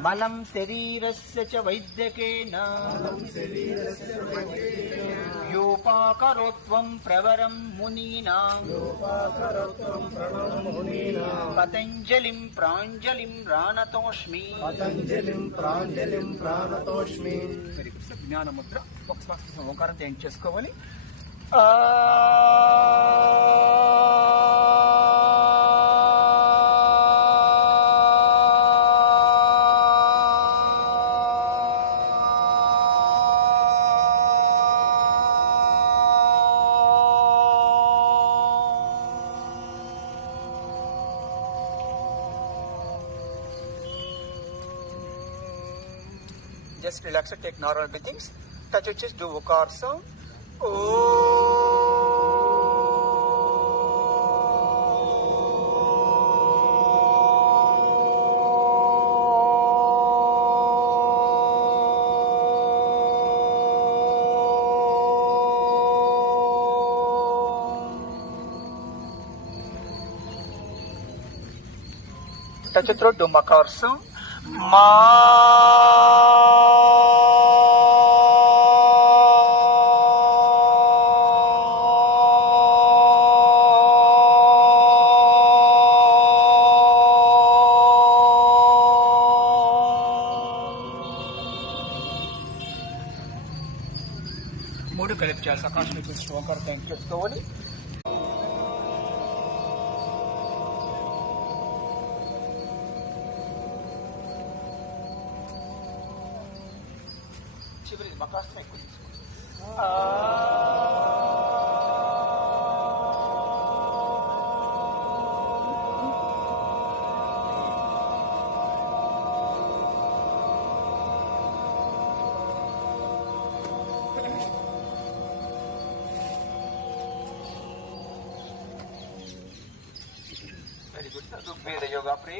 మలం శరీరస్య చ వైద్యకేన. యోపాకరోత్వం ప్రవరం మునీనాం. పతంజలిం ప్రాంజలిం రాణతోష్మి. పతంజలిం ప్రాంజలిం ప్రాణతోష్మి. జ్ఞానముద్ర ఓంకారం చేసుకోవాలి? ఆ Just relax and take normal breathings. Touch your chest, do Vokar sound. Touch your throat, do Makar sound. మూడు కలిపి a సకాశం ఒకరు థ్యాంక్ చేసుకోవాలి చివరిది మకాస్తం ఎక్కువ తీసుకోండి. గుడ్ ఋగ్వేద యోగా ప్రే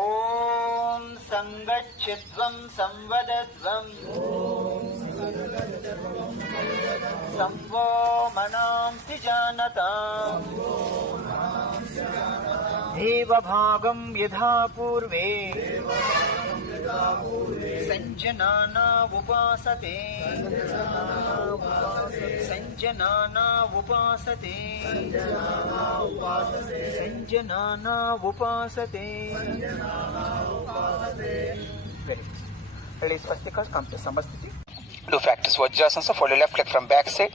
ఓం సంగచ్చధ్వం సంవదధ్వం సంవో మనాంసి జానతాం. सञ्जनाना उपासते सञ्जनाना Do practice Vajrasana. So follow left leg from back side.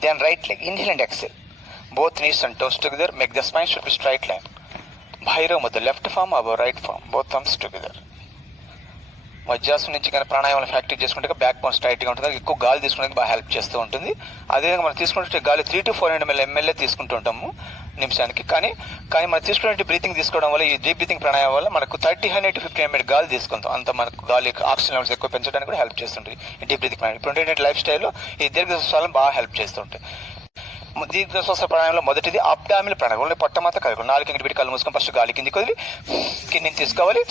Then right leg. Inhale and exhale. Both knees and toes together. Make the spine should be straight line. Bhairav with left palm above right palm both thumbs together together. మధ్యాసం నుంచి కానీ ప్రాణాయామం factory చేసుకుంటే back bone స్ట్రైట్గా ఉంటుంది. ఎక్కువ గాలి తీసుకోవడానికి బాగా హెల్ప్ చేస్తూ ఉంటుంది. అదేవిధంగా మనం తీసుకుంటే గాలి three to four hundred ML తీసుకుంటూ ఉంటాము నిమిషానికి. కానీ కానీ మనం తీసుకునే బ్రీతింగ్ తీసుకోవడం వల్ల ఈ డీప్ బ్రీతింగ్ ప్రాణాయామం వల్ల మనకు thirty hundred to fifty ML గాలి తీసుకుంటాం. అంత మనకు గాలి ఆక్సిజన్ లెవెల్స్ ఎక్కువ పెంచడానికి కూడా హెల్ప్ చేస్తుంటుంది ఈ డీప్ బ్రీతింగ్ ప్రాణాయామం. ఇప్పుడు లైఫ్ స్టైల్లో ఈ దీర్ఘ శ్వాసం బాగా హెల్ప్ చేస్తుంటాయి. దీర్ఘ శ్వాస ప్రాణాయంలో మొదటిది అబ్డామిల్ ప్రాణాయం ఓన్లీ పొట్ట మాత్రం కలుగు నాలుగు ఇంటి పెట్టి కళ్ళు మూసుకొని ఫస్ట్ గాలి కిందికి వదిలి కిందికి తీసుకోవాలి.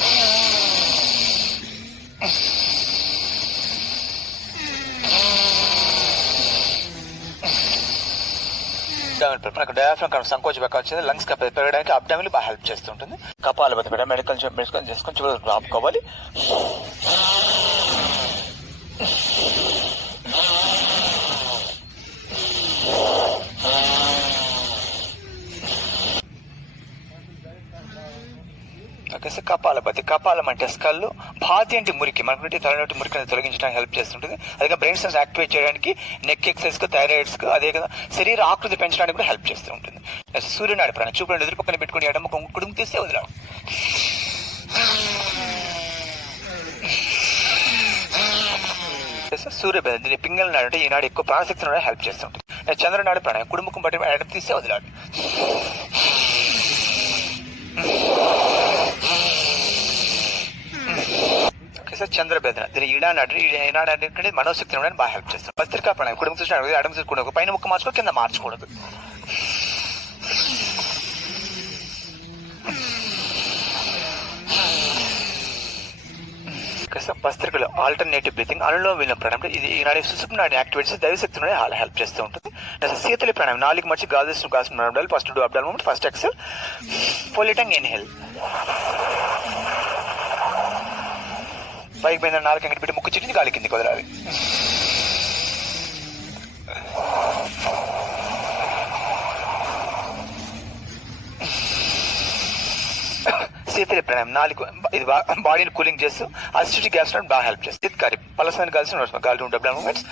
Abdominal మనకు డయాఫ్రమ్ కనుక సంకోచ వచ్చింది లంగ్స్ పెరగడానికి అబ్డామిల్ బాగా హెల్ప్ చేస్తుంటుంది కపాల బతి మెడికల్ మెడికల్ చేసుకొని చివరి ఆపుకోవాలి ఓకే సార్ కపాలపతి కపాలం అంటే స్కల్ బాతి అంటే మురికి. మనకుంటే తలనొట్టి మురికిని తొలగించడానికి హెల్ప్ చేస్తుంటుంది. అదే బ్రెయిన్ సెన్స్ యాక్టివేట్ చేయడానికి నెక్ ఎక్సైజ్కు థైరాయిడ్స్కు అదే కదా శరీర ఆకృతి పెంచడానికి కూడా హెల్ప్ చేస్తూ ఉంటుంది. సూర్యుని ఆడిపోయిన చూపులను ఎదురు పక్కన పెట్టుకుని ఎడమ కుడుము తీస్తే వదిలాడు సూర్య దీని పింగళ నాడు అంటే ఈనాడు ఎక్కువ ప్రాణశక్తి నాడు హెల్ప్ చేస్తుంటుంది చంద్రనాడు ప్రాణాయం కుడుముఖం బట్టి ఎడమ తీస్తే వదిలాడు. ఓకే సార్ చంద్రబేదన దీని ఈనాడు ఈడానాడు ఈనాడు అంటే మనోశక్తి ఉండడానికి బాగా హెల్ప్ చేస్తాం పత్రికా ప్రణాళిక కుటుంబ సృష్టి అడుగు అడుగు చూడకూడదు పైన ముక్క మార్చుకో కింద మార్చకూడదు okay alternative breathing Anulom Vilom ప్రాణం ఇది ఈనాడు సుసుపు నాడి యాక్టివేట్స్ దైవశక్తి నుండి హెల్ప్ చేస్తూ ఉంటుంది. శీతలి ప్రాణం నాలుగు మర్చి గాజు తీసుకుని first do up down movement first exhale పొలిటంగ్ inhale. పైకి మీద నాలుగు ఎంగటి పెట్టి ముక్కు చిట్టింది గాలి కిందికి వదలాలి. ప్రాణాయం నాలుగు ఇది బా- బాడీని కూలింగ్ చేస్తూ అసిడిటీ గ్యాస్ బాగా హెల్ప్ చేస్తుంది. ఇది కరి పలసాన్ని కలిసి గాలి టూ డబ్ల్యూ మూమెంట్స్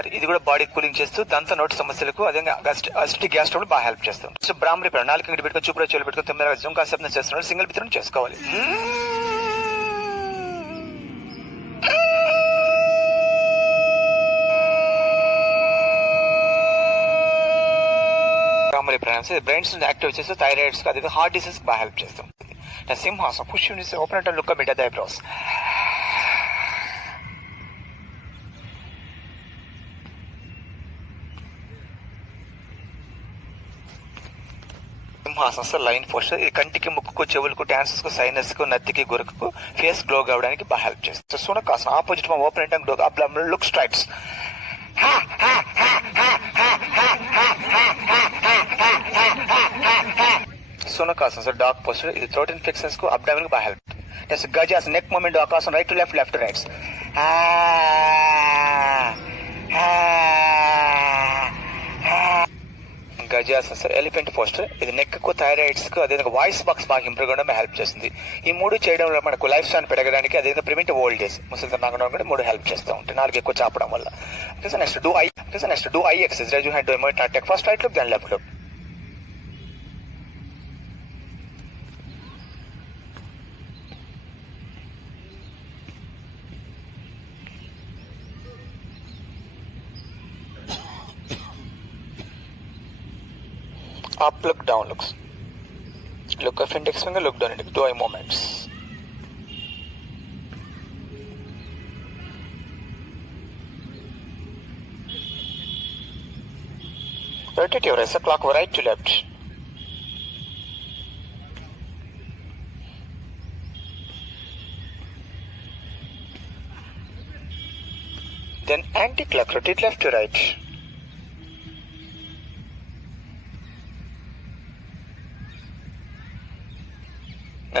శీత్కారి ఇది కూడా బాడీ కూలింగ్ చేస్తూ దంత నోటి సమస్యలకు అదే అసిడిక్ గ్యాస్ ట్రబుల్ బాగా హెల్ప్ చేస్తుంది. సో బ్రాహ్మణి ప్రాణం నాలుగు ఇంటి పెట్టుకుని చూపులో చెల్లి పెట్టుకుని తొమ్మిది జుంకా కాన్సెప్ట్ చేస్తున్నాడు సింగిల్ బిత్రం చేసుకోవాలి. బ్రాహ్మణి ప్రాణాయామ్స్ బ్రెయిన్స్ యాక్టివ్ చేస్తూ థైరాయిడ్స్ అదే హార్ట్ డిసీజ్ బాగా హెల్ప్ చేస్తుంది. సింహాసం పుష్ ఓపెన్ అంటే లుక్ మిడ్ అదే ఐబ్రోస్ సింహాసనం లైన్ పోస్టర్ ఇది కంటికి ముక్కుకు చెవులకు డాన్సెస్కు సైనస్కు నత్తికి గురకు ఫేస్ గ్లో కావడానికి బాగా హెల్ప్ చేస్తుంది సునకాసనం ఆపోజిట్ ఓపెన్ అంటే అబ్డామినల్ లుక్ స్ట్రైట్స్ సునకాసనం సార్ డాక్ పోస్టర్ ఇది థ్రోట్ ఇన్ఫెక్షన్స్కు అబ్డామిన్కు బాగా హెల్ప్ నెక్స్ట్ గజాస్ నెక్ మూమెంట్ ఆకాశం right to left left rights గజాసన్ elephant posture. ఇది నెక్కు థైరాయిడ్స్కు అదే వాయిస్ బాక్స్ బాగా ఇంప్రూవ్ అవడం హెల్ప్ చేస్తుంది. ఈ మూడు చేయడం వల్ల మనకు లైఫ్ స్టైల్ పెరగడానికి అదే ప్రివెంట్ ఓల్డ్ ఏజ్ ముసలి కూడా మూడు హెల్ప్ చేస్తూ ఉంటాయి నాలుగు ఎక్కువ చాపడం వల్ల. Next do eye next do eye exercise raise hand take first right look దాని left look up look down looks. Look up index finger look down index. Do eye movements. Rotate your eyes clock right to left. Then anti-clock rotate left to right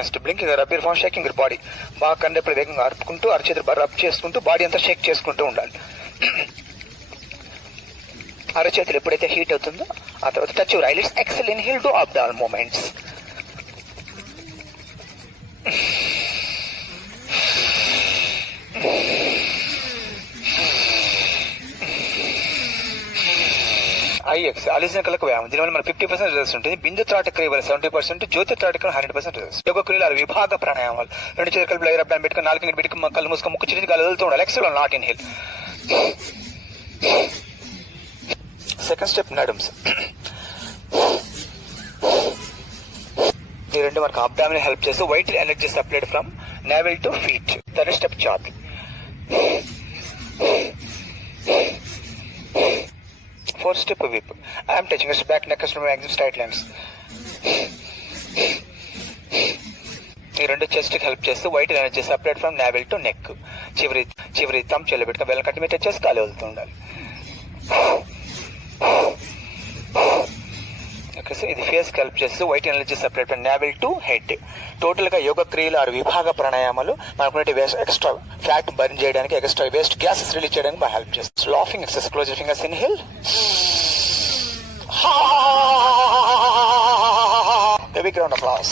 next blinking rub phone shaking body బాగా కన్నెప్పుడు వేగంగా అరుపుకుంటూ అరచేతులు rub చేసుకుంటూ body అంతా షేక్ చేసుకుంటూ ఉండాలి అరచేతులు ఎప్పుడైతే హీట్ అవుతుందో ఆ తర్వాత touch your eyelids exhale inhale to up down movements IX అలిసిన కళకు వ్యాయామం దీనివల్ల మన ఫిఫ్టీ పర్సెంట్ రిజల్ట్స్ ఉంటుంది. బిందు త్రాటక్రియ వల్ల సెవెంటీ పర్సెంట్ జ్యోతి త్రాటక్రియ హండ్రెడ్ పర్సెంట్ రిజల్ట్స్ యోగ క్రియలు విభాగ ప్రాణాయామాలు. రెండు చేతులు కలిపి లైర్ అబ్బాయి పెట్టుకుని నాలుగు పెట్టుకుని కళ్ళు మూసుకొని ముక్కు చిరిగి గాలి వదులుతూ ఉండాలి. Exhale not inhale second step నడుమ్స్ ఈ రెండు మనకు అబ్డామిన్ హెల్ప్ చేస్తూ vital energy supplied from navel to feet. Third step Chhath four step whip I'm touching back neck maximum straight lines ఈ రెండు చెస్ట్ హెల్ప్ చేస్తూ vital energy separate from navel to neck చివరి చివరి తమ్ చెల్లి పెట్టుకుని వెళ్ళ కట్టి మీద టచ్ చేసి గాలి వెళ్తూ ఉండాలి ఓకే ఇది ఫేస్ హెల్ప్ చేస్తూ vital energy separate navel to head టోటల్గా యోగ క్రియలు ఆరు విభాగ ప్రాణాయామాలు మనకు వేస్ట్ ఎక్స్ట్రా ఫ్యాట్ బర్న్ చేయడానికి ఎక్స్ట్రా వేస్ట్ గ్యాసెస్ రిలీజ్ చేయడానికి బాగా హెల్ప్ చేస్తుంది laughing exercise close fingers inhale Big round of applause.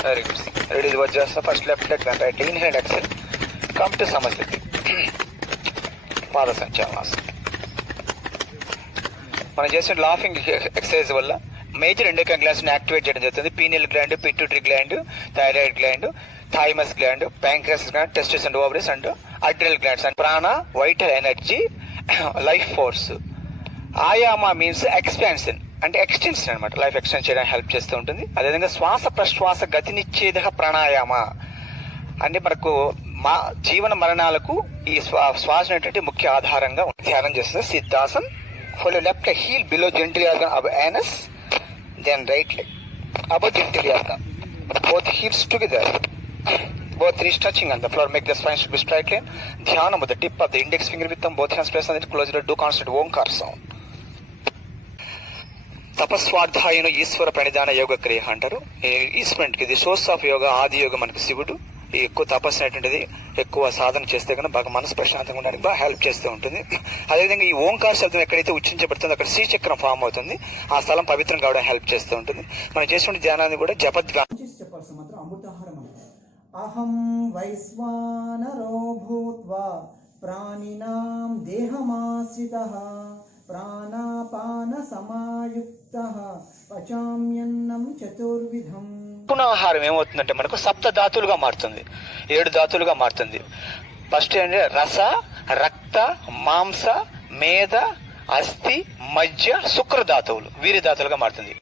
Very good. Ready to just first leg leg then right. Inhale, exhale. Come Samasthiti. పాద మనం చేసిన laughing exercise వల్ల major endocrine glands activate చేయడం జరుగుతుంది. Pineal gland pituitary gland thyroid gland thymus gland pancreas gland testis and ovaries and adrenal glands and prana vital energy life force ayama means expansion అంటే extension అనమాట life extend చేయడానికి help చేస్తూ ఉంటుంది. అదేవిధంగా శ్వాస ప్రశ్వాస గతినిచ్చేద ప్రాణాయామ. అంటే మనకు మా జీవన మరణాలకు ఈ శ్వాస అనేటువంటి ముఖ్య ఆధారంగా ధ్యానం చేస్తుంది సిద్ధాసన్. Full left heel below genital organ above anus then right leg above genital organ both heels together both three stretching and floor make the spine be straight line ధ్యానం the tip of the index finger with both hands place అనేది close do concentrate ఓంకార్ sound తపస్వార్థాయను ఈశ్వర ప్రణిధాన యోగ క్రియ అంటారు ఈస్మెంట్ ఇది సోర్స్ ఆఫ్ యోగ ఆది యోగ మనకు శివుడు ఈ ఎక్కువ తపస్సు అనేటువంటిది ఎక్కువ సాధన చేస్తే కనుక బాగా మనసు ప్రశాంతంగా ఉండడానికి బాగా హెల్ప్ చేస్తూ ఉంటుంది. అదేవిధంగా ఈ ఓంకార శబ్దం ఎక్కడైతే ఉచ్చరించబడుతుందో అక్కడ శ్రీచక్రం ఫామ్ అవుతుంది. ఆ స్థలం పవిత్రం కావడం హెల్ప్ చేస్తూ ఉంటుంది. మనం చేసిన ధ్యానాన్ని కూడా జపద్గా అహం వైశ్వానరో భూత్వా ప్రాణినాం దేహమాశ్రిత. ప్రాణాపాన సమాయుక్త పచామ్యన్నం చతుర్విధం. పునాహారం ఏమవుతుందంటే మనకు సప్త ధాతులుగా మారుతుంది ఏడు ధాతులుగా మారుతుంది. ఫస్ట్ ఏంటంటే రస రక్త మాంస మేధ అస్థి మజ్జ శుక్రధాతువులు వీరి ధాతులుగా మారుతుంది.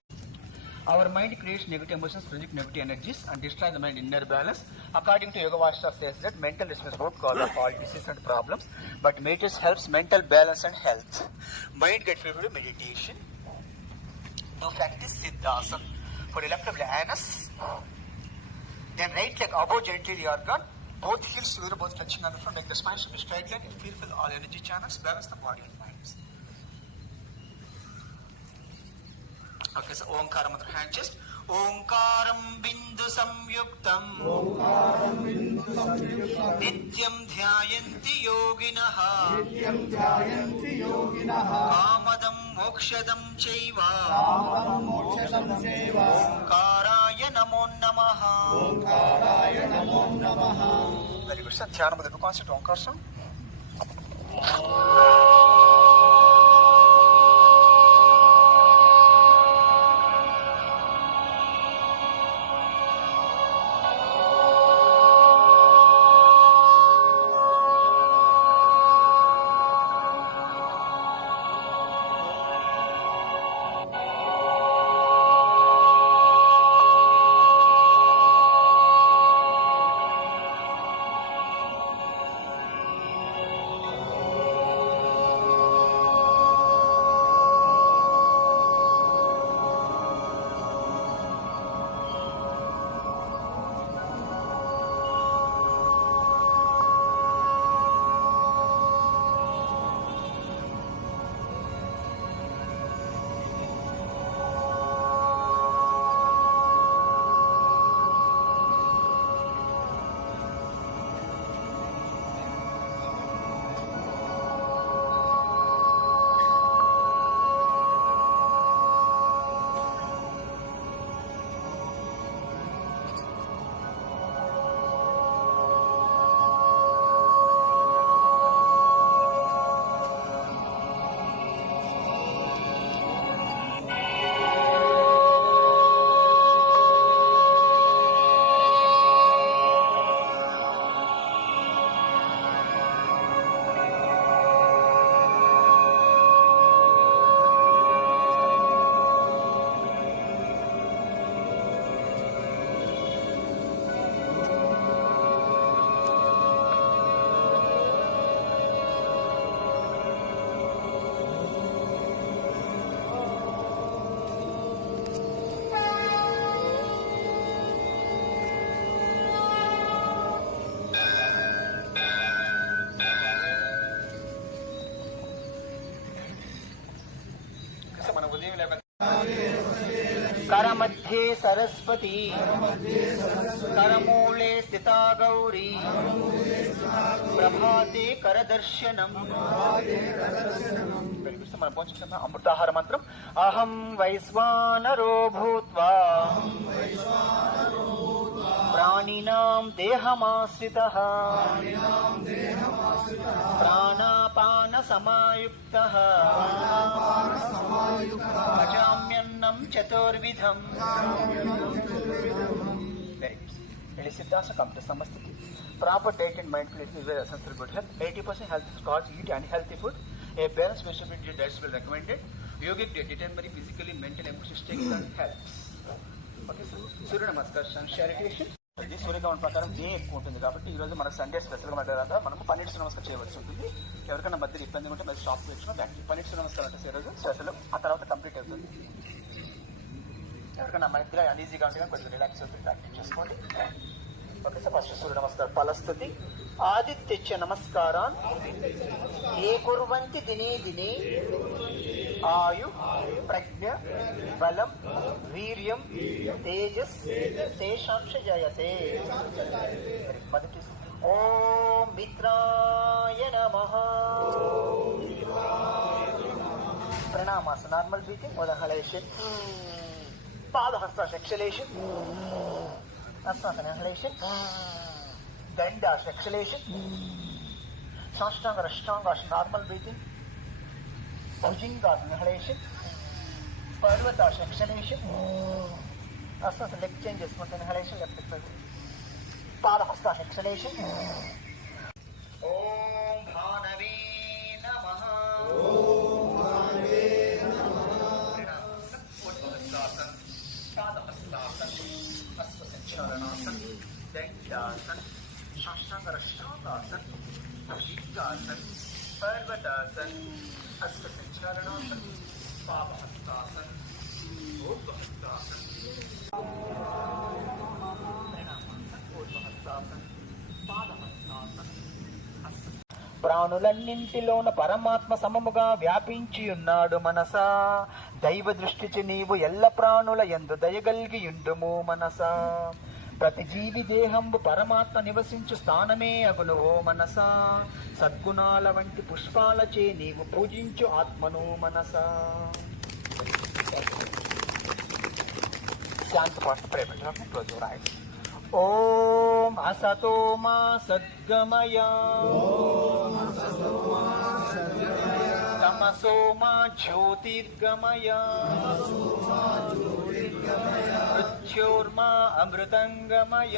Our mind creates negative emotions, project negative energies, and destroy the mind inner balance. According to Yoga Vastra says that mental is root cause of all diseases and problems, but meditation helps mental balance and health. Mind gets filled with meditation. Now practice Siddhasana. For the left of the anus, then right leg above the organ, both heels together, both touching on the front, make the spine should be straight line, fulfill all energy channels, balance the body okay sir. Omkaram with hand chest. ఓంకారం బిందు సంయుక్తం. నిత్యం ధ్యాయంతి యోగిన. కామదం మోక్షదం చైవ. ఓంకారాయ నమో నమః. Very good sir ధ్యానం మొదటి concept Omkar Saraswati करमूले स्थिता गौरी ప్రభాతే కరదర్శనం మన పోషిస్తున్న అమృతాహార మంత్రం అహం వైశ్వానరో భూత్వా ప్రాణినాం దేహమాశ్రిత ప్రాణాపాన సమాయుక్త భజామ్యన్నం చతుర్విధం Very good. Really Siddhasa come to Samasthiti. Proper diet and mindfulness is very essential good health. 80% health is caused eat unhealthy food. A balanced vegetable diet is well recommended. Yogic diet determine physically, mental, emotional strength and health. Okay, sir. Surya Namaskar, sun salutation. ఉంటుంది. సూర్యగ్రహణం ప్రకారం day ఎక్కువ ఉంటుంది కాబట్టి ఈ రోజు మన Sunday స్పెషల్గా తర్వాత మనం పన్నెండు నమస్కారం చేయవలసి ఉంటుంది. ఎవరికైనా మధ్యలో ఇబ్బంది ఉంటే మరి షాప్ తెచ్చుకుని దానికి పన్నెండు నమస్కారం అంటే ఈ రోజు స్పెషల్ ఆ తర్వాత కంప్లీట్ అవుతుంది. ఎవరికైనా మధ్యలో అన్ఈజీగా ఉంటే కొంచెం రిలాక్స్ అవుతుంది ప్రాక్టీస్ చేసుకోండి. ఓకే సార్ ఫస్ట్ సూర్య నమస్కారం. ఫలస్థుతి ఆదిత్య నమస్కారాన్. ఏ కుర్వంతి దినే దినే. ఆయు ప్రజ్ఞ బలం వీర్యం తేజస్ శేషాంశ జయసే మొదటి ఓం మిత్రాయ నమ. ప్రణామాస నార్మల్ బ్రీతింగ్ ఉదహలేషన్ పాదహస్త సెక్షలేషన్ హస్తాసన ఇన్హలేషన్ దండ సెక్షలేషన్ సాష్టాంగ రష్టాంగ normal breathing. Bhujinga Parvata exhalation. Asas leg changes with inhalation, left exhalation. Padhasa exhalation. Om Bhanavi Namaha. Om Bhanavi Namaha. Uttanasana. Padhasana. Asvasancharanasana. Dandasana. Shashtanga Rashtanga Asana. Bhujinga Asana. ప్రాణులన్నింటిలోన పరమాత్మ సమముగా వ్యాపించి ఉన్నాడు మనసా. దైవ దృష్టిచి నీవు ఎల్ల ప్రాణుల ఎందు దయగలిగియుండుము మనసా. ప్రతి జీవి దేహంబు పరమాత్మ నివసించు స్థానమే అగును ఓ మనసా సద్గుణాల వంటి పుష్పాలచే నీవు పూజించు ఆత్మను మనసా శాంతి పాట ప్రేమ క్లోజ్ రైట్ ఓం అసతో మా సద్గమయ తమసో మా జ్యోతిర్గమయ మృత్యోర్మా అమృతంగమయ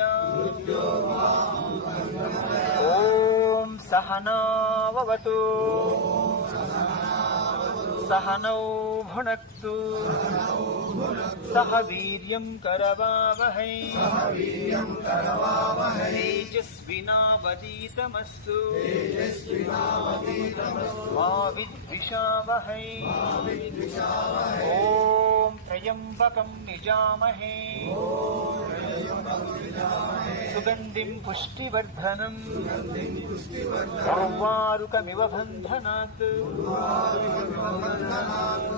ఓం సహనావతు సహనౌ భునక్తు సహ వీర్యం కరవావహై తేజస్వినావదీతమస్తు మా విద్విషావహై ఓం త్రయంబకం నిజామహే సుగంధిం పుష్టివర్ధనం ఉర్వారుకమివ బంధనాత్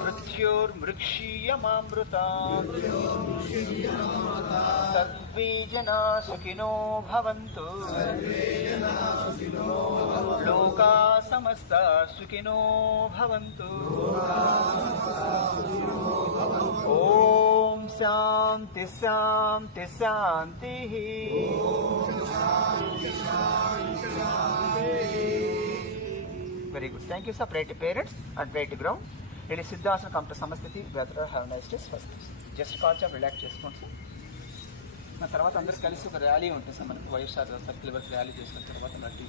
మృత్యోర్మృక్షీయమామృతాత్ సర్వే జనా సుఖినో భవంతు లోకా సమస్త సుఖినో భవంతు ఓం శాంతి శాంతి శాంతి very good thank you sir ప్రైట్ parents and ప్రైట్ గ్రౌండ్ వెళ్ళి సిద్ధాసన come to సమస్థితి weather have nice days first just కాల్చా relax చేసుకోండి. సార్ ఆ తర్వాత అందరు కలిసి ఒక ర్యాలీ ఉంటుంది సార్ మనకి వైఎస్ఆర్ సర్కిల్ వరకు ర్యాలీ చేసిన తర్వాత మళ్ళీ